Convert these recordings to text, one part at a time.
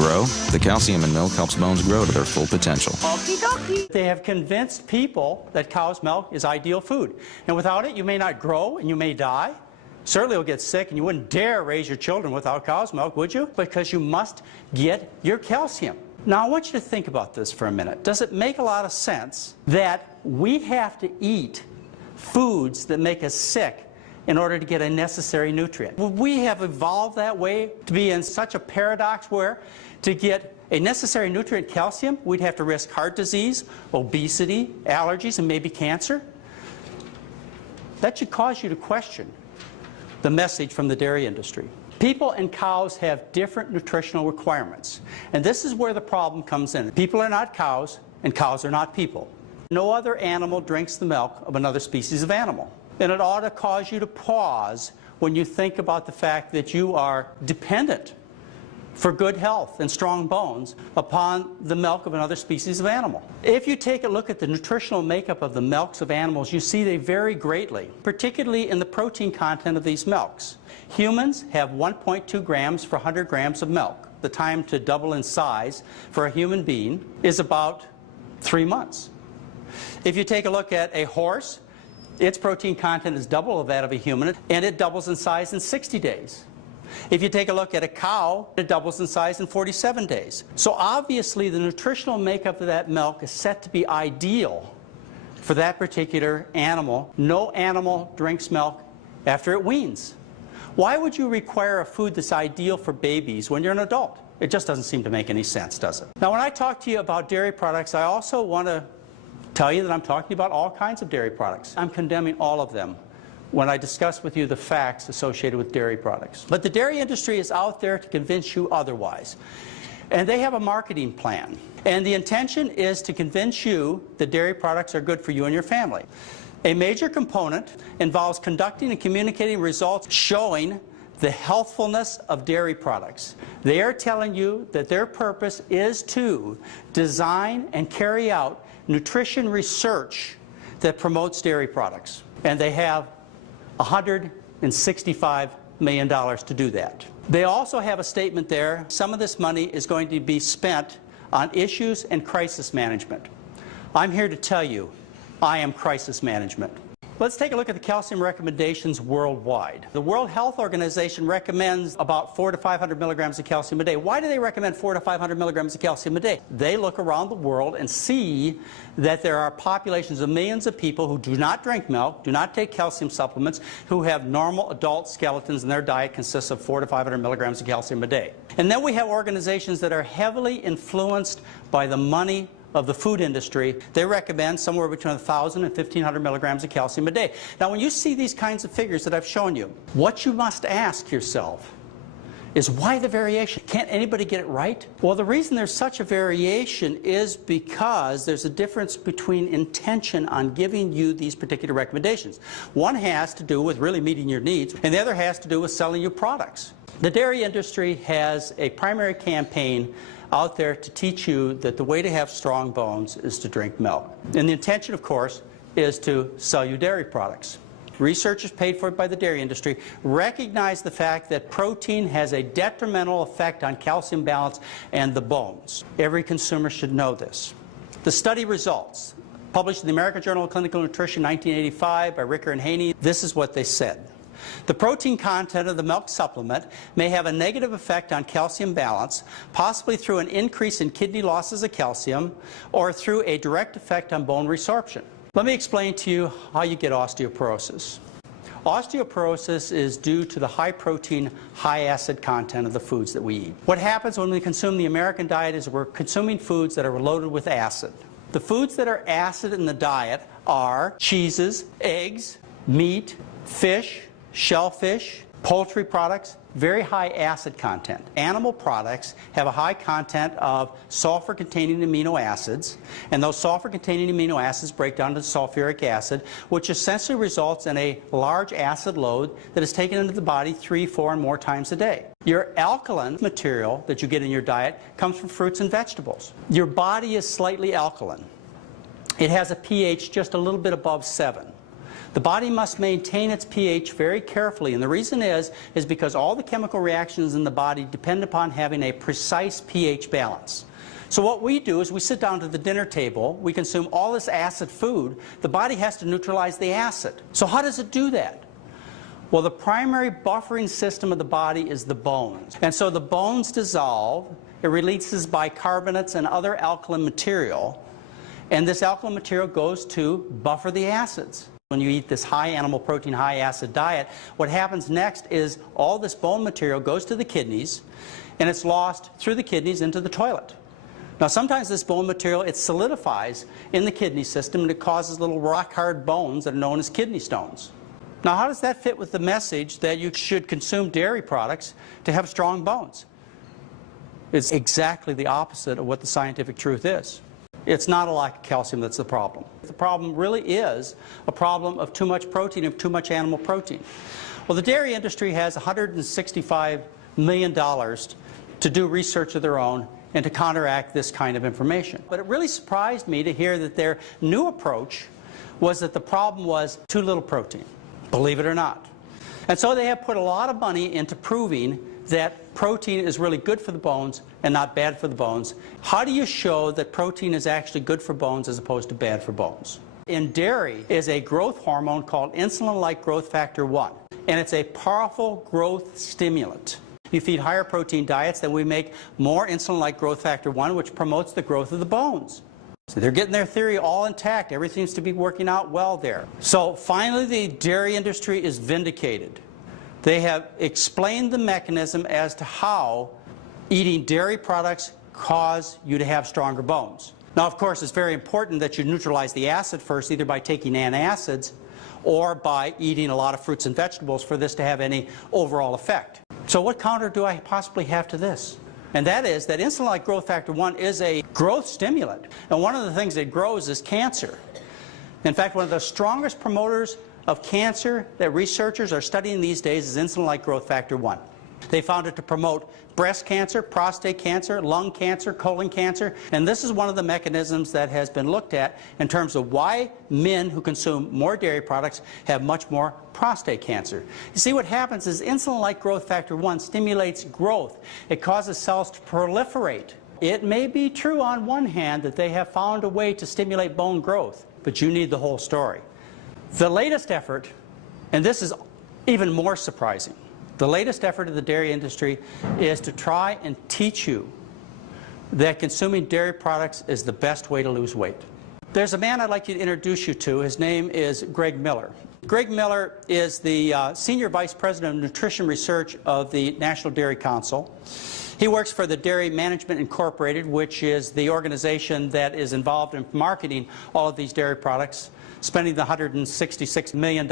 grow, the calcium in milk helps bones grow to their full potential. Okie dokie. They have convinced people that cow's milk is ideal food. And without it, you may not grow and you may die. Certainly you'll get sick, and you wouldn't dare raise your children without cow's milk, would you? Because you must get your calcium. Now, I want you to think about this for a minute. Does it make a lot of sense that we have to eat foods that make us sick in order to get a necessary nutrient? Would we have evolved that way to be in such a paradox where to get a necessary nutrient, calcium, we'd have to risk heart disease, obesity, allergies, and maybe cancer? That should cause you to question the message from the dairy industry. People and cows have different nutritional requirements, and this is where the problem comes in. People are not cows, and cows are not people. No other animal drinks the milk of another species of animal. And it ought to cause you to pause when you think about the fact that you are dependent for good health and strong bones upon the milk of another species of animal. If you take a look at the nutritional makeup of the milks of animals, you see they vary greatly, particularly in the protein content of these milks. Humans have 1.2 grams for 100 grams of milk. The time to double in size for a human being is about 3 months. If you take a look at a horse, its protein content is double of that of a human, and it doubles in size in 60 days. If you take a look at a cow, it doubles in size in 47 days. So obviously the nutritional makeup of that milk is set to be ideal for that particular animal. No animal drinks milk after it weans. Why would you require a food that's ideal for babies when you're an adult? It just doesn't seem to make any sense, does it? Now, when I talk to you about dairy products, I also want to tell you that I'm talking about all kinds of dairy products. I'm condemning all of them when I discuss with you the facts associated with dairy products. But the dairy industry is out there to convince you otherwise. And they have a marketing plan. And the intention is to convince you that dairy products are good for you and your family. A major component involves conducting and communicating results showing the healthfulness of dairy products. They are telling you that their purpose is to design and carry out nutrition research that promotes dairy products. And they have $165 million to do that. They also have a statement there, some of this money is going to be spent on issues and crisis management. I'm here to tell you, I am crisis management. Let's take a look at the calcium recommendations worldwide. The World Health Organization recommends about 400 to 500 milligrams of calcium a day. Why do they recommend 400 to 500 milligrams of calcium a day? They look around the world and see that there are populations of millions of people who do not drink milk, do not take calcium supplements, who have normal adult skeletons, and their diet consists of 400 to 500 milligrams of calcium a day. And then we have organizations that are heavily influenced by the money of the food industry. They recommend somewhere between 1,000 and 1,500 milligrams of calcium a day. Now, when you see these kinds of figures that I've shown you, what you must ask yourself is, why the variation? Can't anybody get it right? Well, the reason there's such a variation is because there's a difference between intention on giving you these particular recommendations. One has to do with really meeting your needs, and the other has to do with selling you products. The dairy industry has a primary campaign out there to teach you that the way to have strong bones is to drink milk. And the intention, of course, is to sell you dairy products. Researchers paid for it by the dairy industry recognize the fact that protein has a detrimental effect on calcium balance and the bones. Every consumer should know this. The study results, published in the American Journal of Clinical Nutrition 1985 by Ricker and Haney, this is what they said. The protein content of the milk supplement may have a negative effect on calcium balance, possibly through an increase in kidney losses of calcium or through a direct effect on bone resorption. Let me explain to you how you get osteoporosis. Osteoporosis is due to the high protein, high acid content of the foods that we eat. What happens when we consume the American diet is we're consuming foods that are loaded with acid. The foods that are acid in the diet are cheeses, eggs, meat, fish, shellfish, poultry products, very high acid content. Animal products have a high content of sulfur-containing amino acids, and those sulfur-containing amino acids break down to sulfuric acid, which essentially results in a large acid load that is taken into the body 3, 4, and more times a day. Your alkaline material that you get in your diet comes from fruits and vegetables. Your body is slightly alkaline. It has a pH just a little bit above 7. The body must maintain its pH very carefully, and the reason is because all the chemical reactions in the body depend upon having a precise pH balance. So what we do is we sit down to the dinner table, we consume all this acid food, the body has to neutralize the acid. So how does it do that? Well, the primary buffering system of the body is the bones. And so the bones dissolve, it releases bicarbonates and other alkaline material, and this alkaline material goes to buffer the acids. When you eat this high animal protein, high acid diet, what happens next is all this bone material goes to the kidneys, and it's lost through the kidneys into the toilet. Now sometimes this bone material, it solidifies in the kidney system and it causes little rock-hard bones that are known as kidney stones. Now how does that fit with the message that you should consume dairy products to have strong bones? It's exactly the opposite of what the scientific truth is. It's not a lack of calcium that's the problem. The problem really is a problem of too much protein, of too much animal protein. Well, the dairy industry has $165 million to do research of their own and to counteract this kind of information. But it really surprised me to hear that their new approach was that the problem was too little protein, believe it or not. And so they have put a lot of money into proving that protein is really good for the bones and not bad for the bones. How do you show that protein is actually good for bones as opposed to bad for bones? In dairy is a growth hormone called insulin-like growth factor 1, and it's a powerful growth stimulant. You feed higher protein diets, then we make more insulin-like growth factor 1, which promotes the growth of the bones. So they're getting their theory all intact. Everything seems to be working out well there. So finally the dairy industry is vindicated. They have explained the mechanism as to how eating dairy products cause you to have stronger bones. Now, of course, it's very important that you neutralize the acid first, either by taking antacids or by eating a lot of fruits and vegetables for this to have any overall effect. So what counter do I possibly have to this? And that is that insulin-like growth factor 1 is a growth stimulant. And one of the things that grows is cancer. In fact, one of the strongest promoters of cancer that researchers are studying these days is insulin-like growth factor 1. They found it to promote breast cancer, prostate cancer, lung cancer, colon cancer, and this is one of the mechanisms that has been looked at in terms of why men who consume more dairy products have much more prostate cancer. You see, what happens is insulin-like growth factor 1 stimulates growth. It causes cells to proliferate. It may be true on one hand that they have found a way to stimulate bone growth, but you need the whole story. The latest effort, and this is even more surprising, the latest effort of the dairy industry is to try and teach you that consuming dairy products is the best way to lose weight. There's a man I'd like to introduce you to. His name is Greg Miller. Greg Miller is the Senior Vice President of Nutrition Research of the National Dairy Council. He works for the Dairy Management Incorporated, which is the organization that is involved in marketing all of these dairy products, spending the $166 million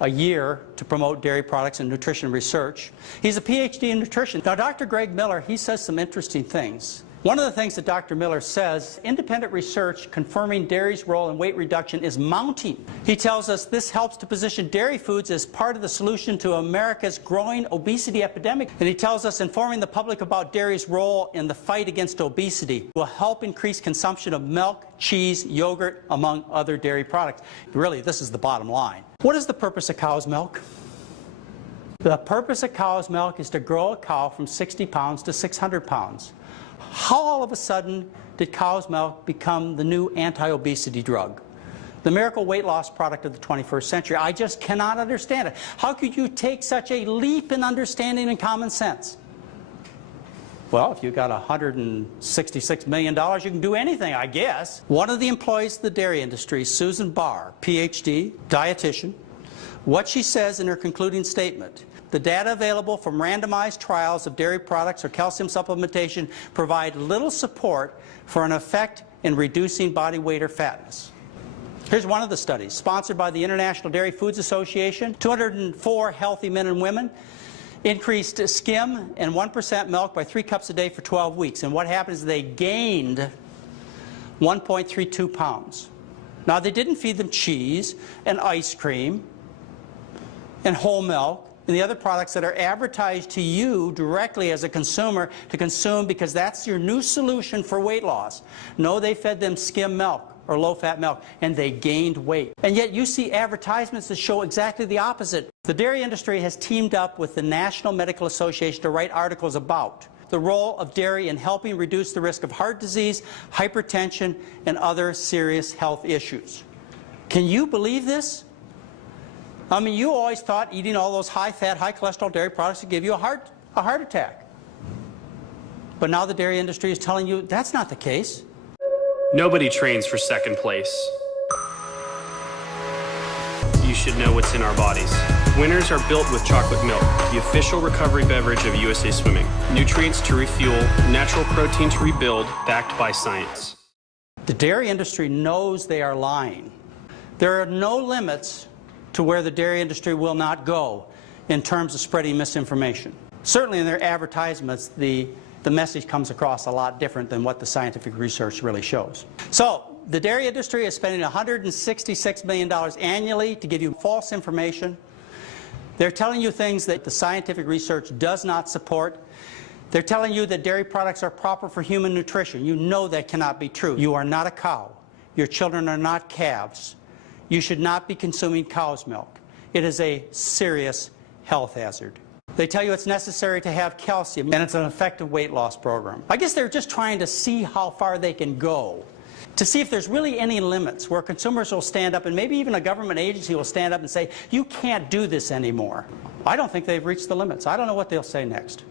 a year to promote dairy products and nutrition research. He's a PhD in nutrition. Now, Dr. Greg Miller, he says some interesting things. One of the things that Dr. Miller says, independent research confirming dairy's role in weight reduction is mounting. He tells us this helps to position dairy foods as part of the solution to America's growing obesity epidemic. And he tells us informing the public about dairy's role in the fight against obesity will help increase consumption of milk, cheese, yogurt, among other dairy products. Really, this is the bottom line. What is the purpose of cow's milk? The purpose of cow's milk is to grow a cow from 60 pounds to 600 pounds. How all of a sudden did cow's milk become the new anti-obesity drug? The miracle weight loss product of the 21st century. I just cannot understand it. How could you take such a leap in understanding and common sense? Well, if you've got $166 million, you can do anything, I guess. One of the employees of the dairy industry, Susan Barr, PhD, dietitian, what she says in her concluding statement: the data available from randomized trials of dairy products or calcium supplementation provide little support for an effect in reducing body weight or fatness. Here's one of the studies, sponsored by the International Dairy Foods Association. 204 healthy men and women increased skim and 1% milk by 3 cups a day for 12 weeks. And what happened is they gained 1.32 pounds. Now, they didn't feed them cheese and ice cream and whole milk and the other products that are advertised to you directly as a consumer to consume because that's your new solution for weight loss. No, they fed them skim milk. or low-fat milk, and they gained weight. And yet you see advertisements that show exactly the opposite. The dairy industry has teamed up with the National Medical Association to write articles about the role of dairy in helping reduce the risk of heart disease, hypertension, and other serious health issues. Can you believe this? I mean, you always thought eating all those high-fat, high-cholesterol dairy products would give you a heart attack. But now the dairy industry is telling you that's not the case. Nobody trains for second place. You should know what's in our bodies. Winners are built with chocolate milk, the official recovery beverage of USA Swimming. Nutrients to refuel, natural protein to rebuild, backed by science. The dairy industry knows they are lying. There are no limits to where the dairy industry will not go in terms of spreading misinformation. Certainly in their advertisements, the message comes across a lot different than what the scientific research really shows. So, the dairy industry is spending $166 million annually to give you false information. They're telling you things that the scientific research does not support. They're telling you that dairy products are proper for human nutrition. You know that cannot be true. You are not a cow. Your children are not calves. You should not be consuming cow's milk. It is a serious health hazard. They tell you it's necessary to have calcium, and it's an effective weight loss program. I guess they're just trying to see how far they can go, to see if there's really any limits where consumers will stand up, and maybe even a government agency will stand up and say, you can't do this anymore. I don't think they've reached the limits. I don't know what they'll say next.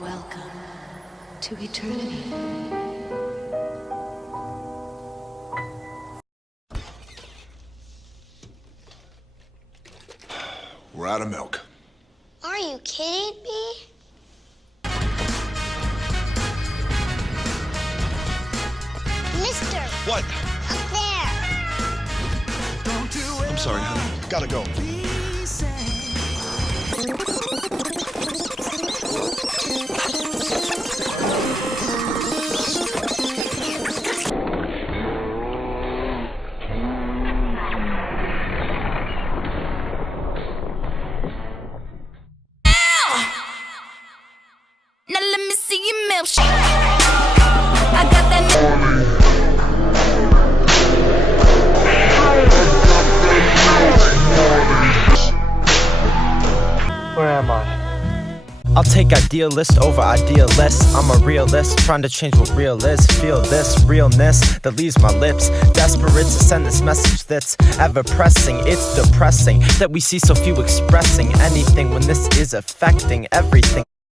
Welcome to eternity. We're out of milk. Are you kidding me? Mister! What? Up there! I'm sorry, honey. Gotta go. Now let me see your milkshake. I got that Where am I? I'll take idealist over idealist. I'm a realist, trying to change what real is. Feel this realness that leaves my lips. Desperate to send this message that's ever pressing. It's depressing that we see so few expressing anything when this is affecting everything.